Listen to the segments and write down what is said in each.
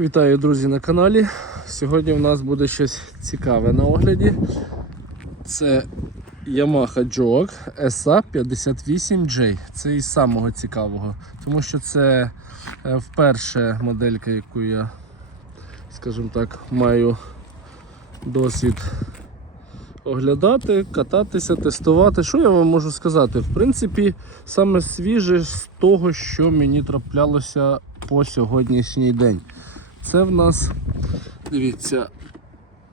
Вітаю, друзі, на каналі. Сьогодні у нас буде щось цікаве на огляді. Це Yamaha Jog SA58J. Це із самого цікавого, тому що це е, вперше моделька, яку я, скажімо так, маю досвід оглядати, кататися, тестувати. Що я вам можу сказати? В принципі, саме свіже з того, що мені траплялося по сьогоднішній день. Це в нас, дивіться,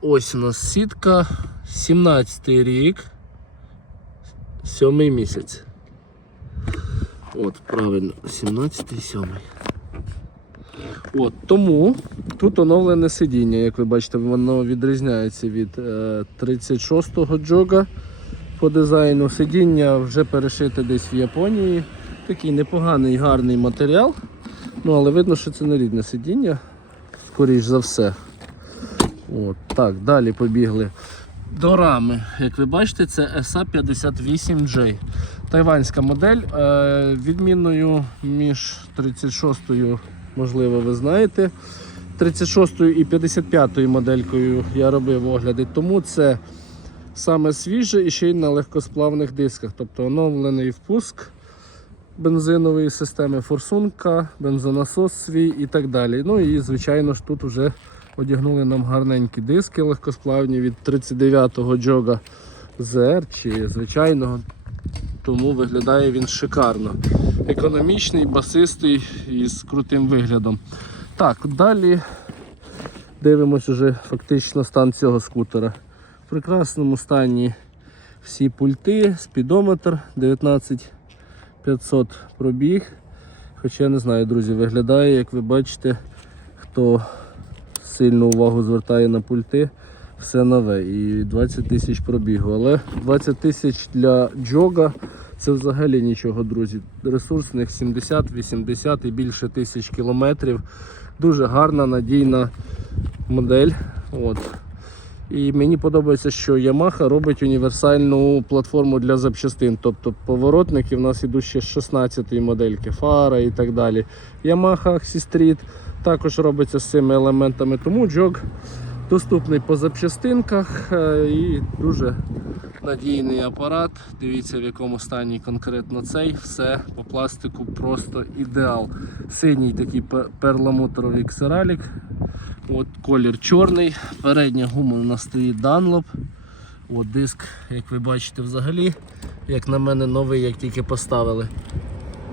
ось у нас сітка, 17 й рік, 7 місяць. От, правильно, 17 7 От, тому тут оновлене сидіння, як ви бачите, воно відрізняється від е, 36-го джога по дизайну. Сидіння вже перешите десь в Японії. Такий непоганий, гарний матеріал. Ну, але видно, що це не рідне сидіння, скоріш за все. От, так, далі побігли. До рами, як ви бачите, це SA58J. Тайванська модель. Е, відмінною між 36-ю, можливо, ви знаєте. 36-ю і 55-ю моделькою я робив огляди, тому це саме свіже і ще й на легкосплавних дисках. Тобто оновлений впуск бензинової системи форсунка, бензонасос свій і так далі. Ну і звичайно ж тут вже одягнули нам гарненькі диски легкосплавні від 39-го джога ZR чи звичайного. Тому виглядає він шикарно. Економічний, басистий і з крутим виглядом. Так, далі дивимось уже фактично стан цього скутера. В прекрасному стані всі пульти, спідометр 19500 пробіг. Хоча я не знаю, друзі, виглядає, як ви бачите, хто сильну увагу звертає на пульти, все нове. І 20 тисяч пробігу. Але 20 тисяч для джога це взагалі нічого, друзі. Ресурсних 70, 80 і більше тисяч кілометрів. Дуже гарна, надійна модель. От. І мені подобається, що Yamaha робить універсальну платформу для запчастин. Тобто поворотники в нас ідуть ще з 16-ї модельки, фара і так далі. Yamaha Axi-Street також робиться з цими елементами, тому джог доступний по запчастинках е, і дуже надійний апарат. Дивіться, в якому стані конкретно цей. Все по пластику просто ідеал. Синій такий пе- перламутровий ксералік. От колір чорний. Передня гума у нас стоїть Dunlop. От диск, як ви бачите, взагалі, як на мене, новий, як тільки поставили.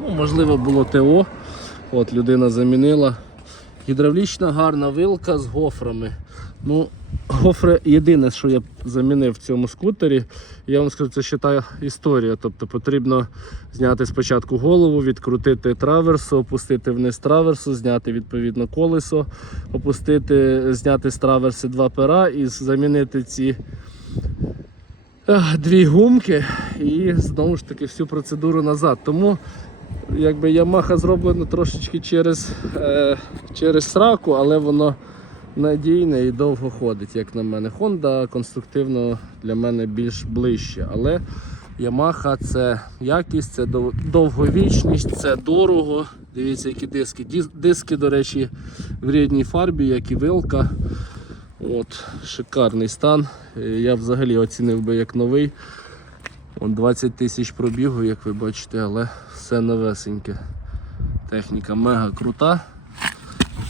Ну, можливо, було ТО. От людина замінила. Гідравлічна гарна вилка з гофрами. Ну, гофри єдине, що я замінив в цьому скутері, я вам скажу, це ще та історія. Тобто потрібно зняти спочатку голову, відкрутити траверсу, опустити вниз траверсу, зняти відповідно колесо, опустити, зняти з траверси два пера і замінити ці дві гумки і знову ж таки всю процедуру назад. Тому якби Yamaha зроблено трошечки через, е, через сраку, але воно надійне і довго ходить, як на мене. Honda конструктивно для мене більш ближче. Але Yamaha це якість, це довговічність, це дорого. Дивіться, які диски. Диски, до речі, в рідній фарбі, як і вилка. От, шикарний стан. Е, Я взагалі оцінив би як новий. От 20 тисяч пробігу, як ви бачите, але все новесеньке. Техніка мега крута.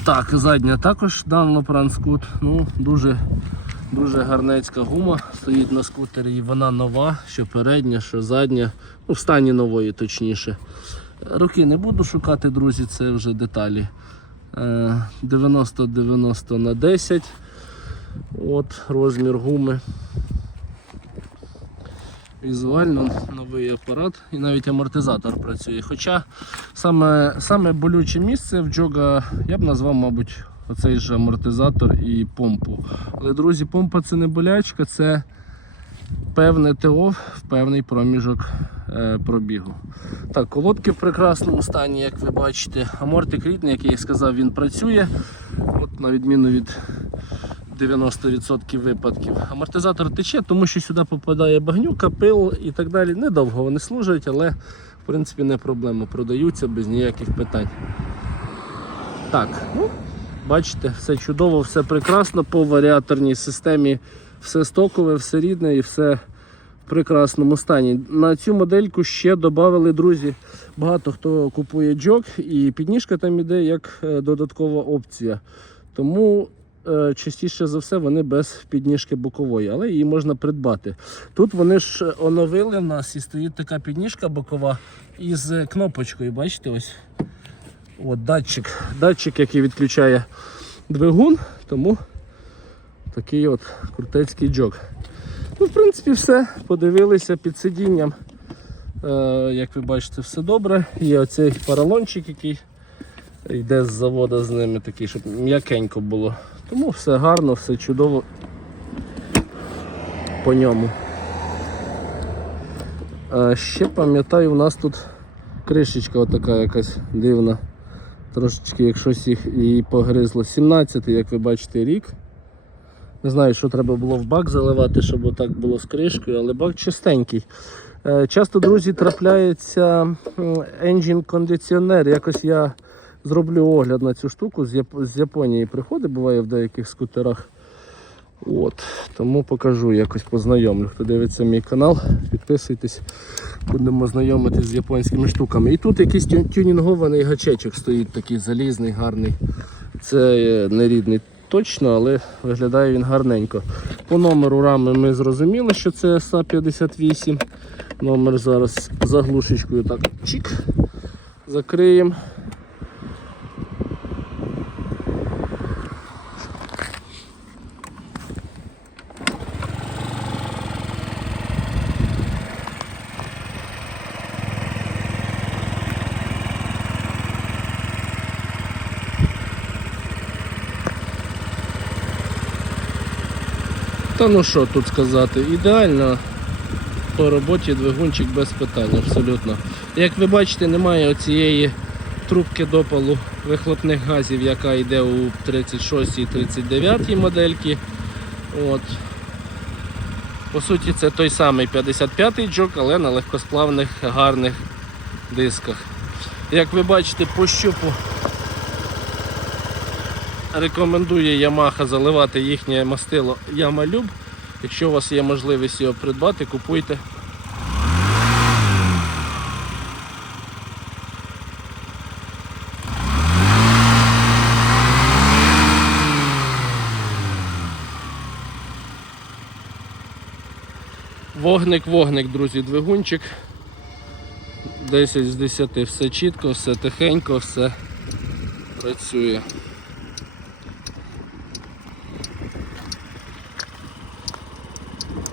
Так, задня також Dunlop Run Scoot. Ну, дуже, дуже гарнецька гума стоїть на скутері і вона нова, що передня, що задня. Ну, в стані нової точніше. Руки не буду шукати, друзі, це вже деталі. Е, 90-90 на 10. От розмір гуми. Візуально новий апарат і навіть амортизатор працює. Хоча саме, саме болюче місце в джога я б назвав, мабуть, оцей же амортизатор і помпу. Але, друзі, помпа це не болячка, це певне ТО в певний проміжок е, пробігу. Так, колодки в прекрасному стані, як ви бачите. Амортик рідний, як я і сказав, він працює. От, на відміну від 90% випадків. Амортизатор тече, тому що сюди попадає багнюка, пил і так далі. Недовго вони служать, але в принципі не проблема. Продаються без ніяких питань. Так, ну, Бачите, все чудово, все прекрасно по варіаторній системі, все стокове, все рідне і все в прекрасному стані. На цю модельку ще додали, друзі. Багато хто купує джок, і підніжка там іде як е, додаткова опція. Тому частіше за все вони без підніжки бокової, але її можна придбати. Тут вони ж оновили в нас і стоїть така підніжка бокова із кнопочкою. Бачите, ось. От датчик, датчик, який відключає двигун, тому такий от крутецький джок. Ну, в принципі, все. Подивилися під сидінням. Е, як ви бачите, все добре. Є оцей поролончик, який йде з заводу з ними, такий, щоб м'якенько було. Тому все гарно, все чудово по ньому. Е, ще пам'ятаю, у нас тут кришечка отака якась дивна. Трошечки, як їх і погризло. 17 як ви бачите, рік. Не знаю, що треба було в бак заливати, щоб отак було з кришкою, але бак чистенький. Е, Часто, друзі, трапляється engine кондиціонер. Якось я зроблю огляд на цю штуку. З, Японії приходить, буває в деяких скутерах. От, Тому покажу, якось познайомлю. Хто дивиться мій канал, підписуйтесь, будемо знайомитись з японськими штуками. І тут якийсь тю- тюнінгований гачечок стоїть такий залізний, гарний. Це не рідний точно, але виглядає він гарненько. По номеру рами ми зрозуміли, що це СА-58. Номер зараз заглушечкою так чик. Закриємо. Та ну що тут сказати, ідеально по роботі двигунчик без питань, абсолютно. Як ви бачите, немає оцієї трубки допалу вихлопних газів, яка йде у 36 і 39 модельки. От. По суті, це той самий 55-й джок, але на легкосплавних гарних дисках. Як ви бачите, по щупу рекомендує Yamaha заливати їхнє мастило Yamalub. Якщо у вас є можливість його придбати, купуйте. Вогник, вогник, друзі, двигунчик. 10 з 10 все чітко, все тихенько, все працює.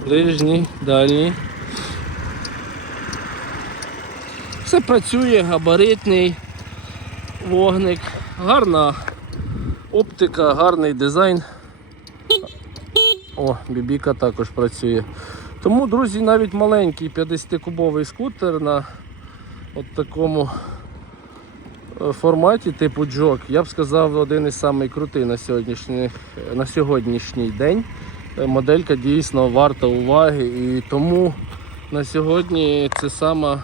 Ближній, дальній. Все працює, габаритний вогник, гарна оптика, гарний дизайн. О, бібіка також працює. Тому, друзі, навіть маленький 50-кубовий скутер на от такому е, форматі типу джок, я б сказав, один із самих на сьогоднішній, на сьогоднішній день. Моделька дійсно варта уваги і тому на сьогодні це сама,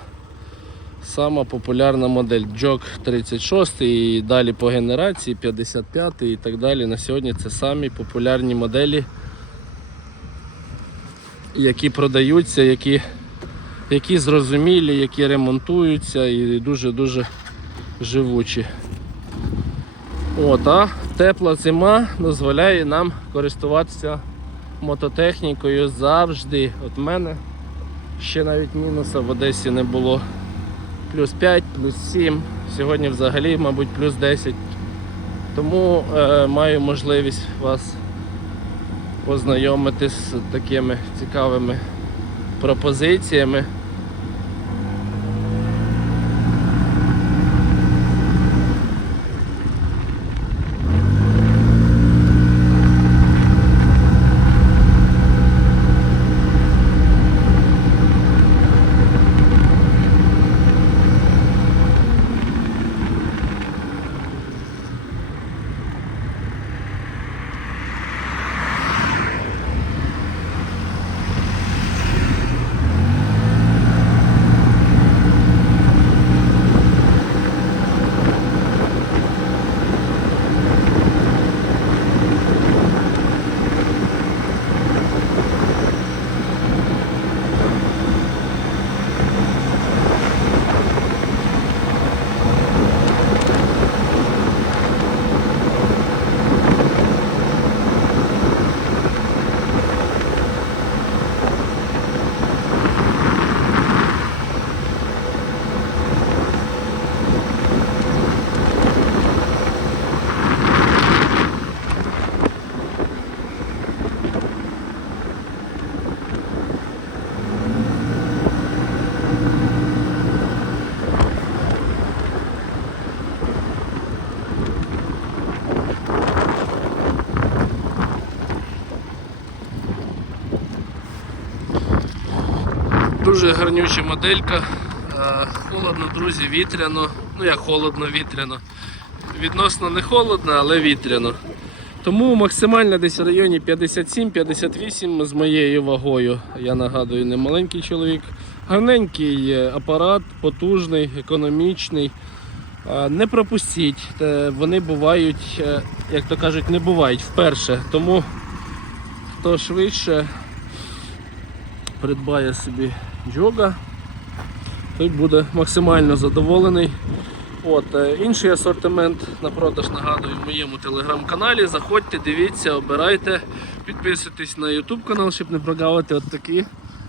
сама популярна модель Джок 36 і далі по генерації 55 і так далі. На сьогодні це самі популярні моделі, які продаються, які, які зрозумілі, які ремонтуються і дуже-дуже живучі. От, а тепла зима дозволяє нам користуватися мототехнікою завжди. От мене ще навіть мінуса в Одесі не було. Плюс 5, плюс 7, сьогодні взагалі, мабуть, плюс 10. Тому е, маю можливість вас познайомити з такими цікавими пропозиціями. Дуже гарнюча моделька. Е, Холодно, друзі, вітряно. Ну як холодно, вітряно. Відносно не холодно, але вітряно. Тому максимально десь в районі 57-58 з моєю вагою. Я нагадую, не маленький чоловік. Гарненький апарат, потужний, економічний. Е, Не пропустіть. Е, Вони бувають, як то кажуть, не бувають вперше. Тому хто швидше придбає собі джога, той буде максимально задоволений. От, е, інший асортимент на продаж нагадую в моєму телеграм-каналі. Заходьте, дивіться, обирайте, підписуйтесь на YouTube канал, щоб не прогавити от такі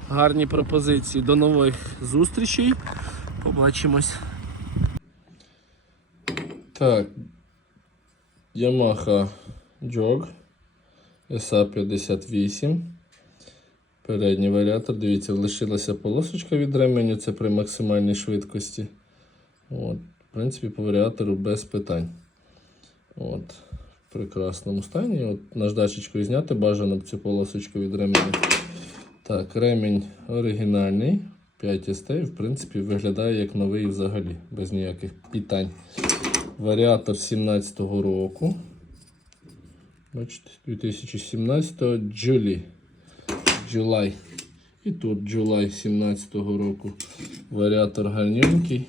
гарні пропозиції. До нових зустрічей. Побачимось. Так. Yamaha Jog SA58. Передній варіатор. Дивіться, лишилася полосочка від ременю, це при максимальній швидкості. От, в принципі, по варіатору без питань. От, в прекрасному стані. От, наждачечкою зняти бажано б цю полосочку від ременю. Так, ремінь оригінальний. 5 ST, в принципі, виглядає як новий взагалі, без ніяких питань. Варіатор 17-го року. Бачите, 2017 Джулі. July. І тут July 17-го року. Варіатор гарненький.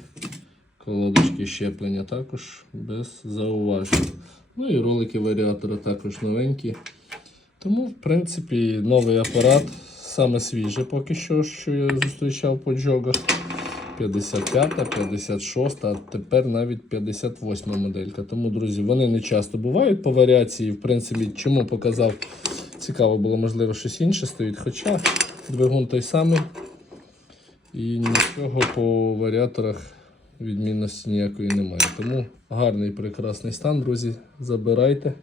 Колодочки щеплення також без зауважень. Ну і ролики варіатора також новенькі. Тому, в принципі, новий апарат, саме свіже поки що, що я зустрічав по джогах. 55, 56, а тепер навіть 58 моделька. Тому, друзі, вони не часто бувають по варіації. В принципі, чому показав, цікаво було, можливо, щось інше стоїть. Хоча двигун той самий. І нічого по варіаторах відмінності ніякої немає. Тому гарний прекрасний стан, друзі. Забирайте.